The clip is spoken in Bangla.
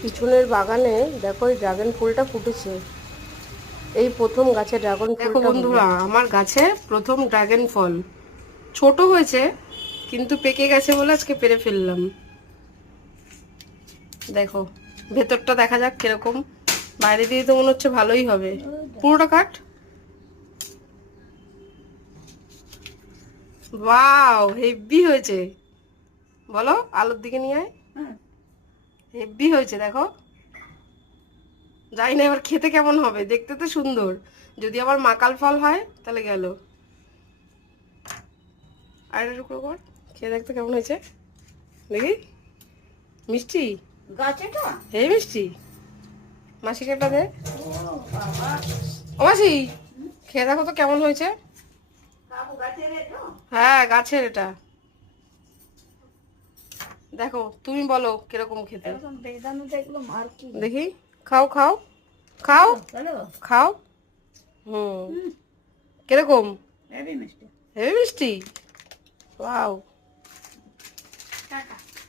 পিছনের বাগানে দেখো এই ড্রাগন ফুলটা ফুটেছে। এই প্রথম গাছে ড্রাগন ফুলটা। দেখো বন্ধুরা, আমার গাছে প্রথম ড্রাগন ফল। ছোট হয়েছে কিন্তু পেকে গেছে বলে আজকে পেরে ফেললাম। দেখো ভেতরটা দেখা যাক কিরকম। বাইরে দিয়ে তো মনে হচ্ছে ভালোই হবে। পুরোটা কাট। ওয়াও, হেভি হয়েছে। বলো, আলোর দিকে নিয়ে আয়। হেভি হয়েছে দেখো। জানি না এবার খেতে কেমন হবে, দেখতে তো সুন্দর। যদি আবার মাকাল ফল হয় তাহলে গেল। আর একটু টুকরো কর, খেয়ে দেখতে কেমন হয়েছে দেখি। মিষ্টি গাছেটা, হেভি মিষ্টি। মাসিকে একটা দে। ও মাসি, খেয়ে দেখো তো কেমন হয়েছে। হ্যাঁ, গাছের এটা। দেখো তুমি বলো কিরকম খেতে। দেখি, খাও খাও খাও খাও। হুম, কিরকম? হেভি মিষ্টি। ওয়াও।